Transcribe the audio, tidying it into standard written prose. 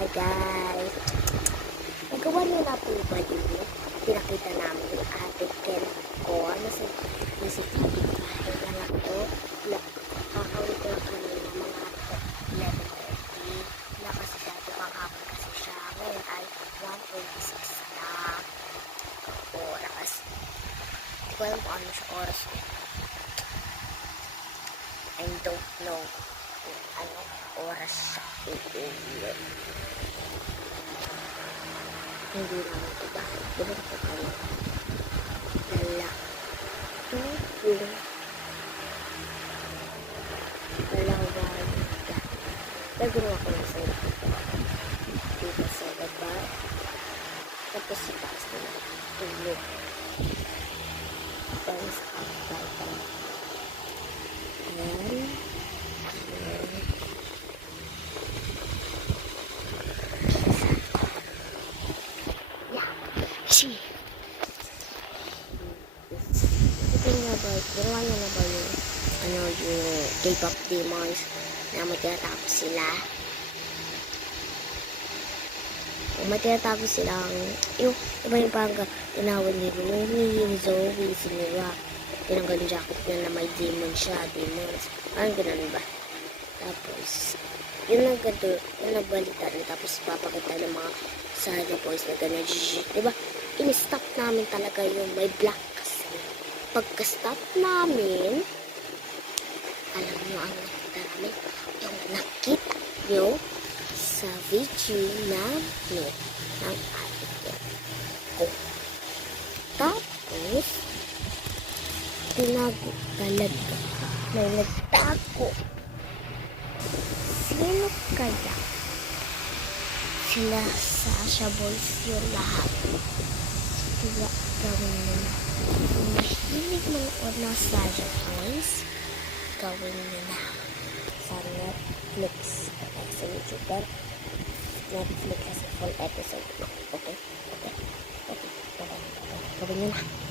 Hi guys! Nagawa niyo na po ba yun? Pinakita namin yung ate Ken ko na si kapitbahay na lang to. Kakawin ko lang kanina mga 11:30 na kasi dati pang hapon kasi siya. Ngayon ay 1:26 na oras. Hindi ko alam kung ano siya oras. I don't know kung ano oras siya uuwi. Hindi naman ito dahil doon ko kayo yung dalawaga. Nagulong ako ng sa dito sa baba. Tapos sa taas nila tulog. Tapos outside pa. See. Ginawa niya na ba yung K-pop demons na magtatapos sila? Kung magtatapos silang yung iba yung parang tinawag ni Rumi, yung Zoe, si Mira, tinanggal yung jacket niya na may demon siya, demons, parang ganun ba? Tapos yun nagbalitan, tapos papakita ng mga Saga Boys na gano'n, diba? In-stop namin talaga yung may black kasi. Pagka-stop namin, alam nyo ang nakita namin, yung nakita nyo sa video namin ng ate ko. Tapos, tinago talaga. May nagtago. Sino kaya? Sila Sasha Boys yung lahat. Kaya gawin nyo na. Kung mahilig manood ng Sasha Boys, gawin nyo na. Sa Netflix. Okay, sa YouTube. Pero Netflix kasi full episode. Okay? Gawin nyo na.